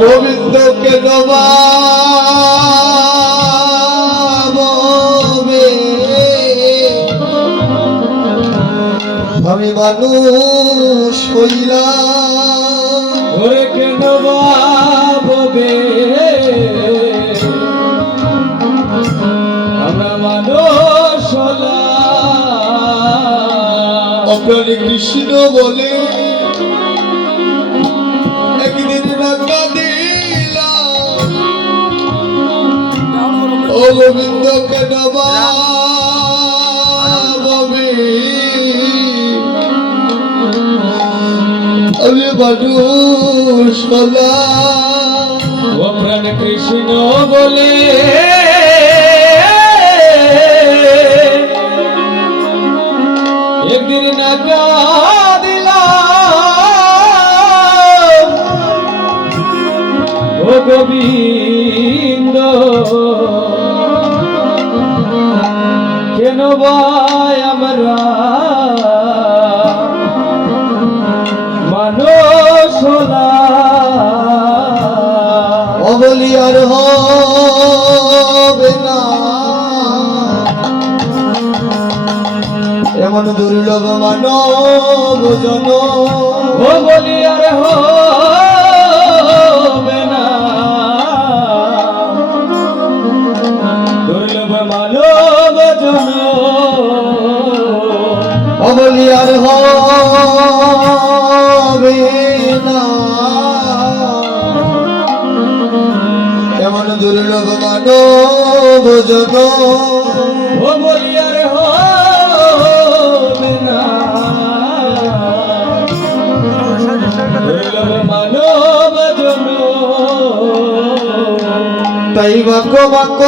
গোবিন্দকে নবাবে আমি মানুষ হইলাম ওরে কে নবাবে আমরা মানুষ হলাম অপ্রাণী কৃষ্ণ বলে একদিন নাকা দিলাম ও গোবিন্দকে নবাবে আমি মানুষ হলাম ও প্রাণ কৃষ্ণ বলে একদিন নাকা দিলাম ও গোবিন্দ কেন ভাই আমরা মানুষ হলাম অবলি আর হবে না এমন দুর্লভ মানব জন ও বলি আর হবে না দুর্লভ মানব জন অবলি আর হবে না এমন দুর্লভ মানব জন ও বলি আর হবে না দুর্লভ মানব জন তাই বাক্য বাক্য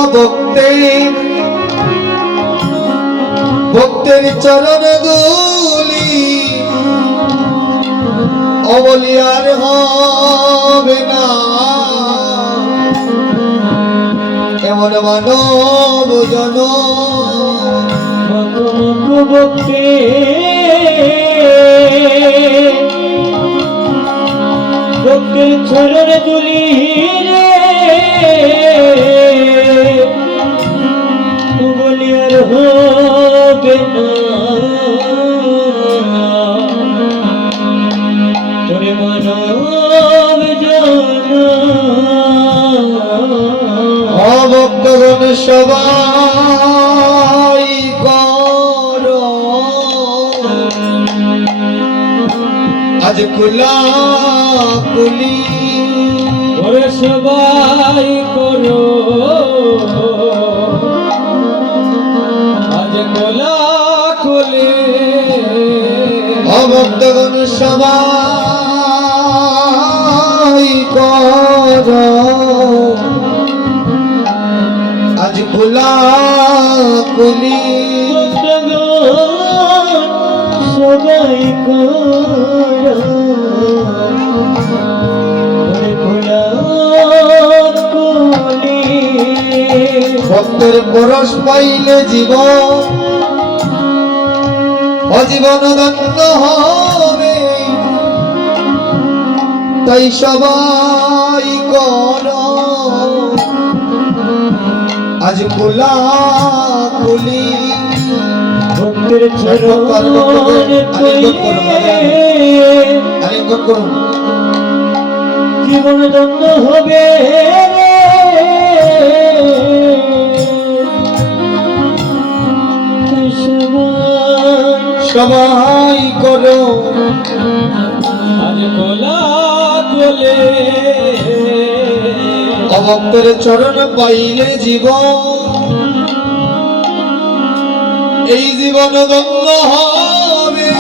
ভক্তের চরণ দুলি অবলি আর হবে না এমন মানব জন ভক্তি ভক্তির চরণ তুলি রে বলি আর হবে না তোরে মানব জন অভক্তগণ সবাই কর আজ কুলাকুলি ওরে সবাই করো আজ কোলা কোলে অভক্তগণ সবাই কর আজ কুলাকুলি সবাই করো ওরে কোলা কোলে ভক্তের পরশ পাইলে জীবন অজীবন দণ্ড হবে তাই সবাই কর আজ কুলাকুলি ভক্তের চরণ আলিঙ্গন করুন জীবন দণ্ড হবে সবাই করো আজ কোলা কোলে অভক্তের চরণ পাইলে জীবন এই জীবন ধন্য হবে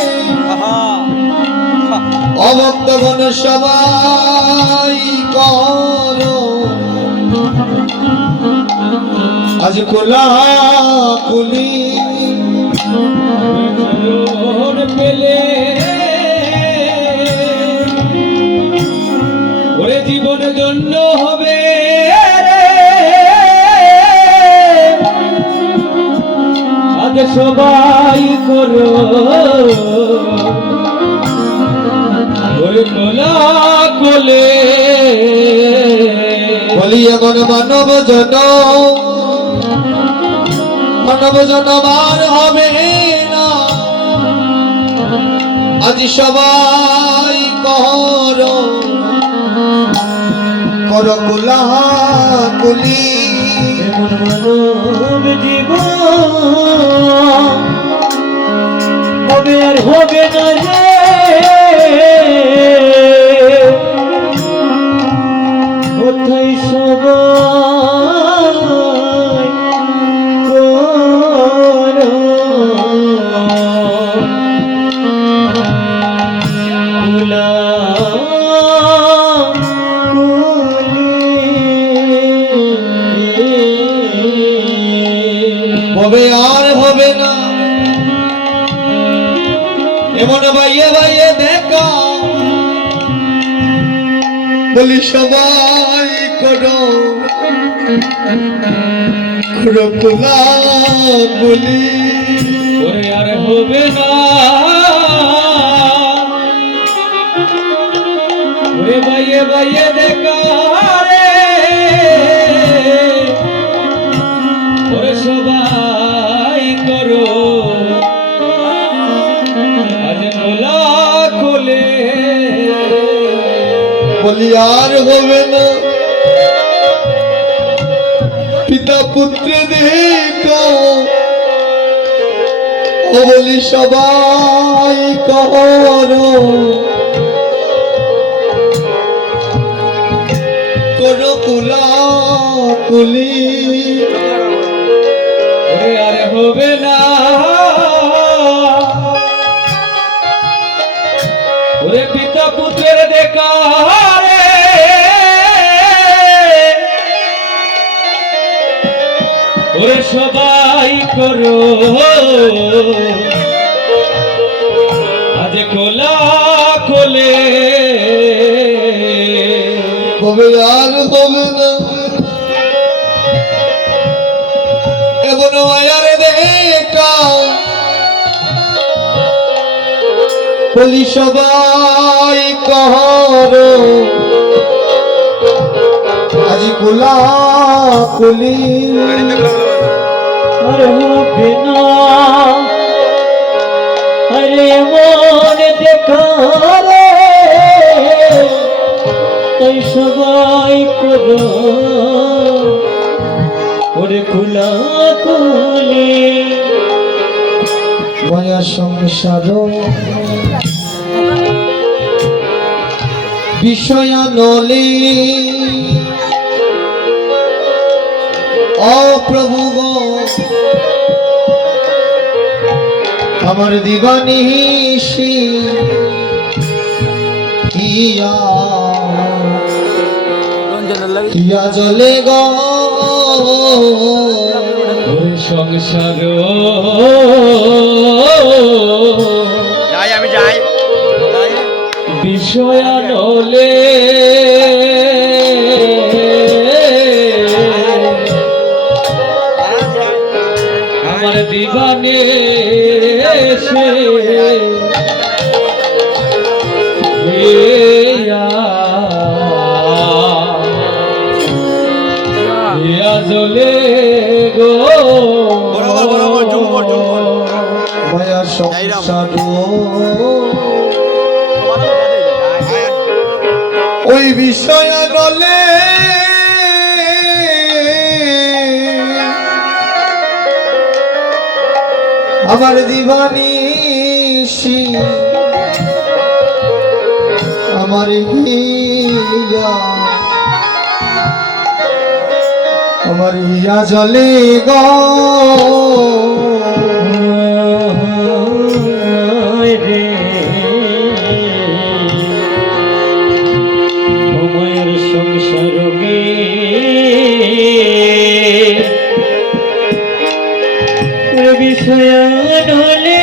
অভক্তগণ সবাই করো আজ কোলাকুলি পেলে ওরে জীবন জন্য হবে আজ সব সবাই করো ওরে কোলা কোলে বলি এমন মানব জন আর হবে না, আজ সবাই করো কোলা কুলি। এমন মানব জীবন হবে আর হবে না রে, কোথায় সবাই করো কোলা হবে আর হবে না, এমন বাইয়ে বাইয়ে দেখা, বলি সবাই করো কোলা বলি। ওরে আর হবে না, ওরে বাইয়ে বাইয়ে দেখা রে, ওরে সবাই করো আজ কোলা কোলে। বলি আর হবে না, পিতা পুত্র দেখা, ও বলি সবাই করো কোলা কুলি। ওরে আর হবে না, ওরে পিতা পুত্রের দেখা রে, ওরে সবাই করো আজ কোলা কোলে। হবে আর হবে না, এমন মায়ার দেখা, বলি সবাই করো আজ কোলা কুলি। আর হবে না, আরে মন দেখা রে, তাই সবাই করো ওরে কোলা কোলে। মায়া সংসার বিষয়া নলে, অপ্রভু গো আমার দিবানিশি কিয়া জলে গো ওরে সংসার আমি যাই বিষয় নলে, আমার দিবানে সে জলে গো মায়া সংসার ওই বিষয় নলে, আমার দিবানিশি আমার হিয়া, আমার হিয়া জলে গো রে, সময়ের সংসার বিষয় নলে,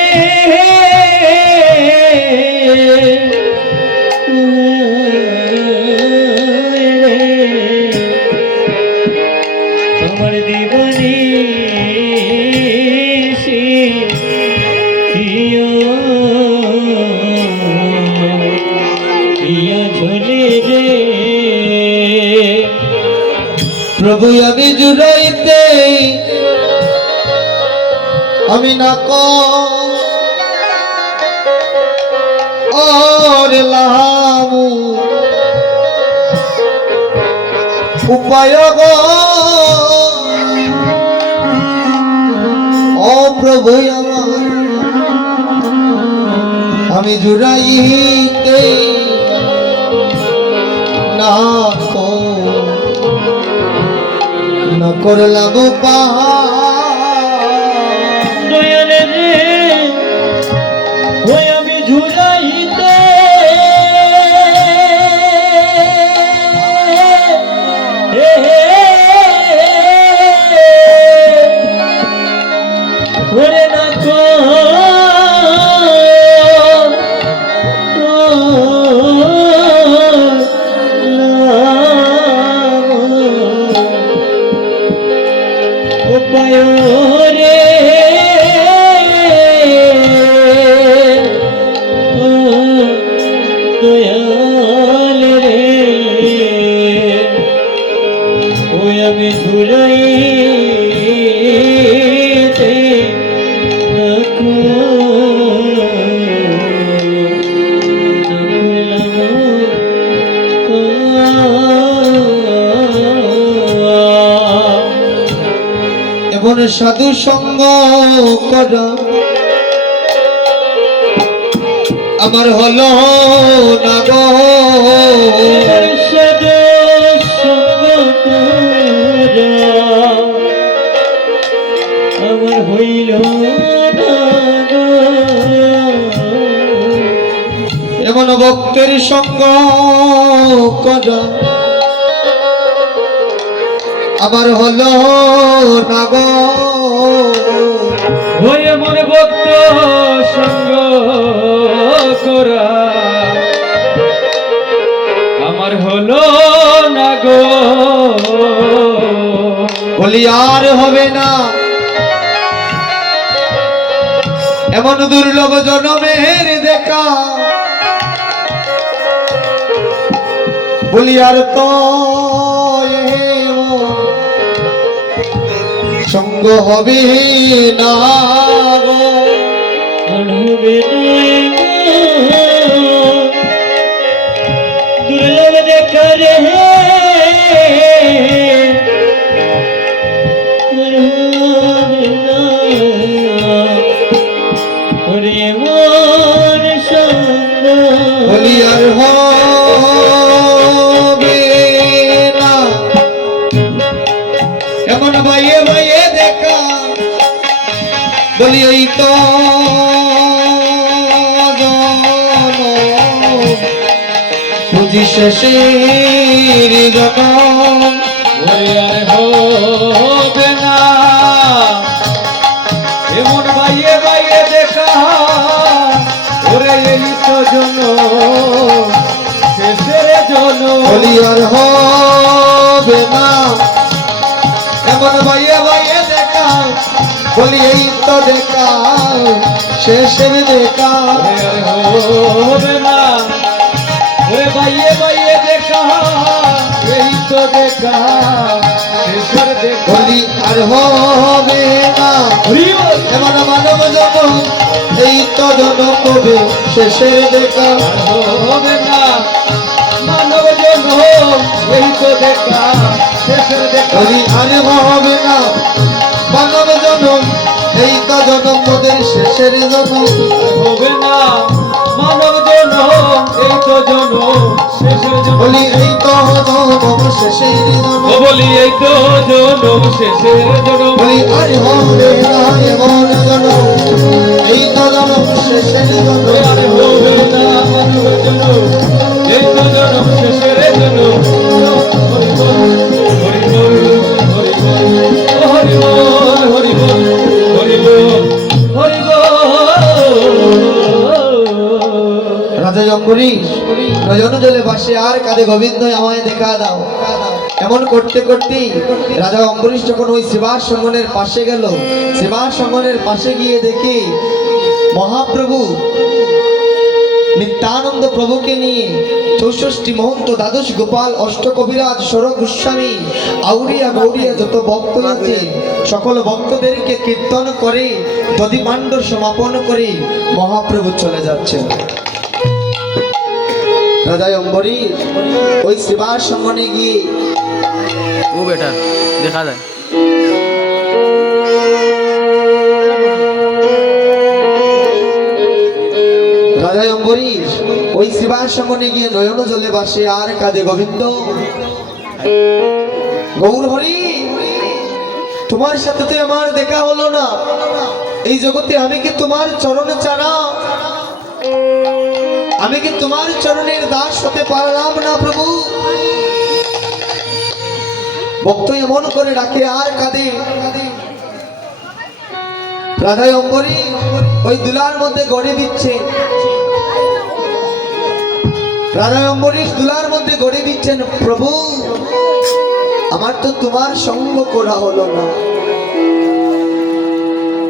আমার দিবানিশি ইয়া ঝোলে রে প্রভু আমি জুড়াইতে আমি না ওরে লামু উপায় গো ও প্রভু আমার আমি জুড়াইতে না করলাম দয়ালে রে ওই আমি ঝুলাইতে ওরে না উপায় রে দয়াল রে ওই আমি ধুলাইতে এমন সাধু সঙ্গ কর আমার হলো না গো আমার হইল না গো এমন ভক্তের সঙ্গ কর আমার হলো না গো হয়ে মনে ভক্ত সঙ্গ করা আমার হলো না গো বলি আর হবে না এমন দুর্লভ জনমের দেখা বলি আর তো সঙ্গ হবে না গো হবে দুর্লভ দেখা রে বলি আর হবে না এমন ভাইয়ে ভাইয়ে দেখা বলি এই তো বুঝি শেষের জনম আর হবে না এমন বাইয়ে বাইয়ে দেখা ওরে এই তো জন শেষের জন বলি আর হবে না এমন ভাইয়ে ভাইয়ে দেখা বলি এই তো দেখা শেষের দেখা আর হবে না ওরে বাইয়ে বাইয়ে দেখা এই তো দেখা শেষের দেখা বলি আর হবে না এমন মানব জনম এই তো জনম হবে শেষের দেখা হবে না মানব জন্ম এই তো দেখা শেষের দেখা বলি আর হবে না মানব জনম এই তো জনম মোদের শেষের জনম হবে না মানব জন্ম এই তো জন্ম শেষের জন্ম বলি এই তো জনম শেষের জনম বলি এই তো জন্ম শেষের জন্ম বলি আর হবে না এমন জনম এই তো জনম শেষের জনম আর হবে না মানব জন্ম এই তো জন্ম শেষের জন্ম হরি বল হরি বল হরি বল হরি বল হরি বল হরি বল হরি বল রাজা অম্বরীশ রজন জলে বাসে আর কাঁদে গোবিন্দ আমায় দেখা দাও এমন করতে করতে রাজা অম্বরীশ যখন ওই শিবার সঙ্গনের পাশে গেল শিবার সঙ্গনের পাশে গিয়ে দেখে মহা মহাপ্রভু নিত্যানন্দ প্রভুকে নিয়ে 64 মহন্ত, দ্বাদশ গোপাল, অষ্টকবিরাজ, ষোড়শ গোস্বামী, আউরিয়া গৌরিয়া যত ভক্ত আছে সকল ভক্তদেরকে কীর্তন করে দধিমাণ্ডব সমাপন করে মহাপ্রভু চলে যাচ্ছেন। রাজা অম্বরীশ ওই শ্রীবাস সম্মানে গিয়ে वो बेटा देखा जाए রাজা অম্বরীশ ওই শ্রীবাস সম্মানে গিয়ে নয়ন জলে বাসে আর কাঁদে গোবিন্দ, গৌর হরি, তোমার সাথে তো আমার দেখা হলো না, এই জগতে আমি কি তোমার চরণ ছাড়া, আমি কি তোমার চরণের দাস হতে পারলাম না প্রভু? ভক্ত এমন করে ডাকে আর কাঁদে। রাধা অম্বরী ওই দুলার মধ্যে গড়ে দিচ্ছে, রাধা অম্বরীশ দুলার মধ্যে গড়ে দিচ্ছেন, প্রভু আমার তো তোমার সঙ্গ করা হলো না।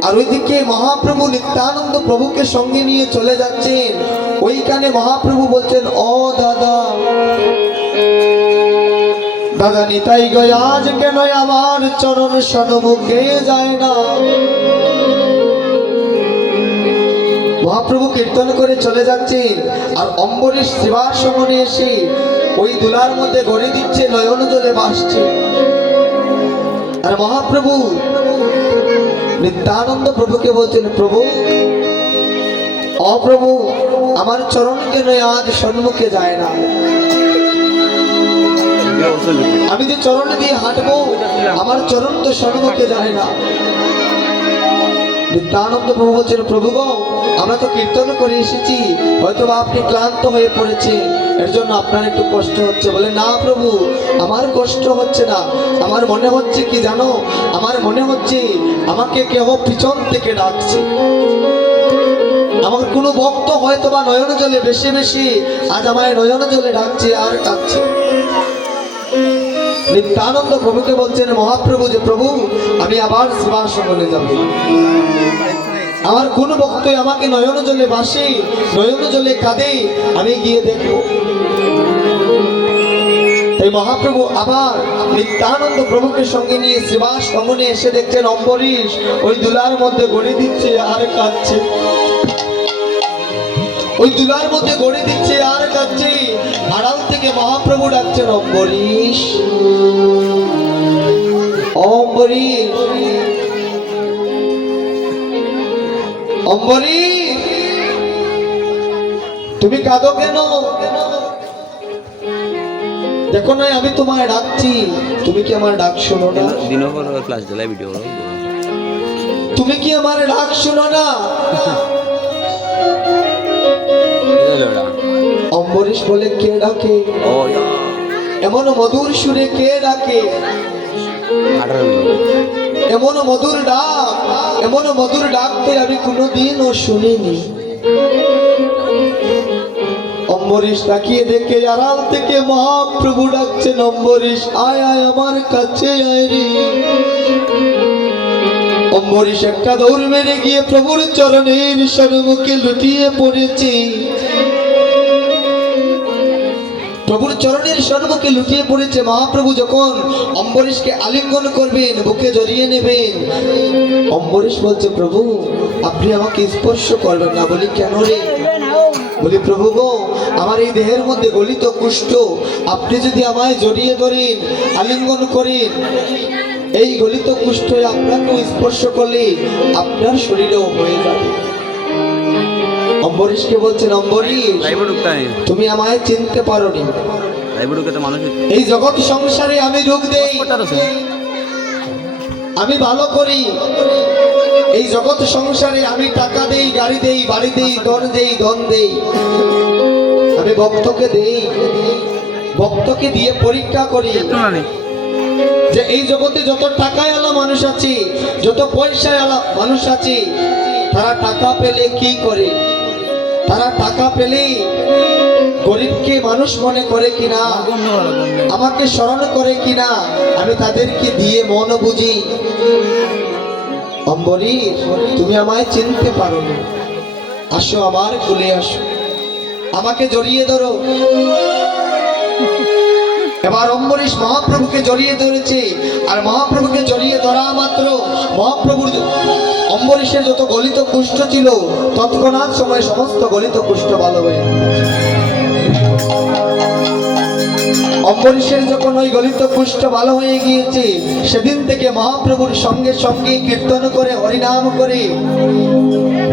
আর ওইদিকে মহাপ্রভু নিত্যানন্দ প্রভুকে সঙ্গে নিয়ে চলে যাচ্ছেন। ওইখানে মহাপ্রভু বলছেন, ও দাদা, দাদা নিতাই গয় আজ কেন আমার চরণ সন্মুখে যায় না? মহাপ্রভু কীর্তন করে চলে যাচ্ছেন আর অম্বরীশ শ্রীবাস সমনে এসে ওই দুলার মধ্যে গড়ে দিচ্ছে, নয়ন জলে ভাসছে। আর মহাপ্রভু নিত্যানন্দ প্রভুকে বলছেন, প্রভু, অপ্রভু আমার চরণ কেন আজ সন্মুখে যায় না? আমি যে চরণ দিয়ে হাঁটবো আমার চরণ তো সন্মুখে যায় না। নিত্যানন্দ প্রভু বলছেন, প্রভু গো, আমরা তো কীর্তন করে এসেছি, হয়তো আপনি ক্লান্ত হয়ে পড়েছে, এর জন্য আপনার একটু কষ্ট হচ্ছে। বলে, না প্রভু, আমার কষ্ট হচ্ছে না, আমার মনে হচ্ছে কি জানো, আমার মনে হচ্ছে আমাকে কেউ পিছন থেকে ডাকছে। আমার কোনো ভক্ত হয়তো বা নয়ন জলে বেশি বেশি আজ আমায় নয়ন জলে ডাকছে আর কাঁদছে। নিত্যানন্দ প্রভুকে বলছেন মহাপ্রভু যে, প্রভু আমি আবার শ্রীবাসমনে যাব, আমার কোন ভক্ত আমাকে নয়ন জলে বাসে, নয়ন জলে কাঁদে, আমি গিয়ে দেখব। তাই মহাপ্রভু আবার নিত্যানন্দ প্রভুকে সঙ্গে নিয়ে শ্রীবাস ভবনে এসে দেখছেন অম্বরীশ ওই দুলার মধ্যে গড়ে দিচ্ছে আর কাঁদছে, ওই দুলার মধ্যে গড়ে দিচ্ছে আর কাঁদছে। আড়াল থেকে মহাপ্রভু ডাকছেন, অম্বরীশ, অম্বরীশ, অম্বরীশ, তুমি কাঁদো কেন? দেখো না আমি তোমায় ডাকছি, তুমি কি আমার ডাক শোনো না? दिनों पर क्लास दिला वीडियो তুমি কি আমার ডাক শোনো না? অম্বরীশ বলে, কে ডাকে? ओ यार এমন মধুর সুরে কে ডাকে? 18 मिनट এমন মধুর ডাক, এমন মধুর ডাকতে আমি কোনোদিনও শুনিনি। অম্বরীশ তাকিয়ে দেখে আড়াল থেকে মহাপ্রভু ডাকছেন, অম্বরীশ আয় আয় আমার কাছে আয় রে। অম্বরীশ একটা দৌড় মেরে গিয়ে প্রভুর চরণের সন্মুখে লুটিয়ে পড়েছে। প্রভুর চরণের সন্মুখে লুটিয়ে পড়েছে। মহাপ্রভু যখন অম্বরীশকে আলিঙ্গন করবেন, বুকে জড়িয়ে নেবেন, অম্বরীশ বলছে, প্রভু আপনি আমাকে স্পর্শ করবেন না। বলি, কেন রে? বলি, প্রভু গো, আমার এই দেহের মধ্যে গলিত কুষ্ঠ, আপনি যদি আমায় জড়িয়ে ধরেন, আলিঙ্গন করেন, এই গলিত কুষ্ঠ আপনাকেও স্পর্শ করলে আপনার শরীরেও হয়ে যাবে। অম্বরীশকে বলছেন, অম্বরীশ लाइव ढुकता है তুমি আমায় চিনতে পারোনি। लाइव ढुके तो मानुष এই জগৎ সংসারে আমি রূপ দেই, पता तो सही আমি ভালো করি, এই জগৎ সংসারে আমি টাকা দেই, গাড়ি দেই, বাড়ি দেই, ধন দেই, আমি ভক্তকে দেই, ভক্তকে দিয়ে পরীক্ষা করি कितना नहीं যে এই জগতে যত টাকায় আলা মানুষ আছে, যত পয়সায় আলা মানুষ আছে, তারা টাকা পেলে কি করে? তারা টাকা পেলে গরিবকে মানুষ মনে করে কিনা, আমাকে স্মরণ করে কিনা, আমি তাদেরকে দিয়ে মন বুঝি। অম্বরীশ তুমি আমায় চিনতে পারো না, আসো আমার কুলে আসো, আমাকে জড়িয়ে ধরো। এবার অম্বরীশ মহাপ্রভুকে জড়িয়ে ধরেছে, আর মহাপ্রভুকে জড়িয়ে ধরা মাত্র মহাপ্রভুর অম্বরীশের যত গলিত কুষ্ঠ ছিল তৎক্ষণাৎ সময় সমস্ত গলিত কুষ্ঠ ভালো হয়ে অম্বরীশের যখন ওই গলিত কুষ্ঠ ভালো হয়ে গিয়েছে, সেদিন থেকে মহাপ্রভুর সঙ্গে সঙ্গে কীর্তন করে হরিনাম করে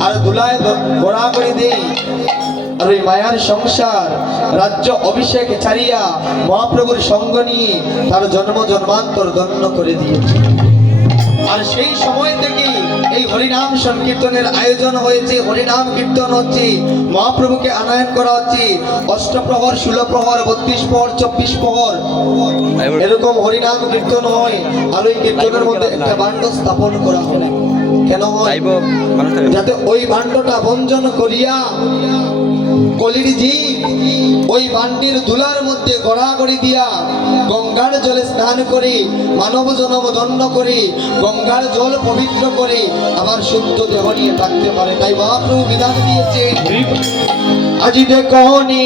আর দুলায় ঘোড়া করে দেই। আর ওই মায়ার সংসার রাজ্য অভিষেক ছাড়িয়া মহাপ্রভুর সঙ্গ নিয়ে তার জন্ম জন্মান্তর ধন্য করে দিয়েছে। আর সেই সময় থেকে এই হরিনাম সংকীর্তনের আয়োজন হয়েছে, হরিনাম কীর্তন হচ্ছে, মহাপ্রভুকে আনয়ন করা হচ্ছে। অষ্টপ্রহর, 16 প্রহর, 32 প্রহর, 24 প্রহর এরকম হরিনাম কীর্তন হয়। আর ওই কীর্তনের মধ্যে একটা ভাণ্ড স্থাপন করা হয়। কেন হয়? যাতে ওই ভাণ্ডটা বঞ্জন করিয়া কলির জীব ওই ভান্ডির ধুলার মধ্যে গড়াগড়ি দিয়া গঙ্গার জলে স্নান করে মানব জনম ধন্য করে গঙ্গার জল পবিত্র করে আবার শুদ্ধ দেহ নিয়ে থাকতে পারে। তাই মহাপ্রভু বিধান দিয়েছে, আজি দেখনি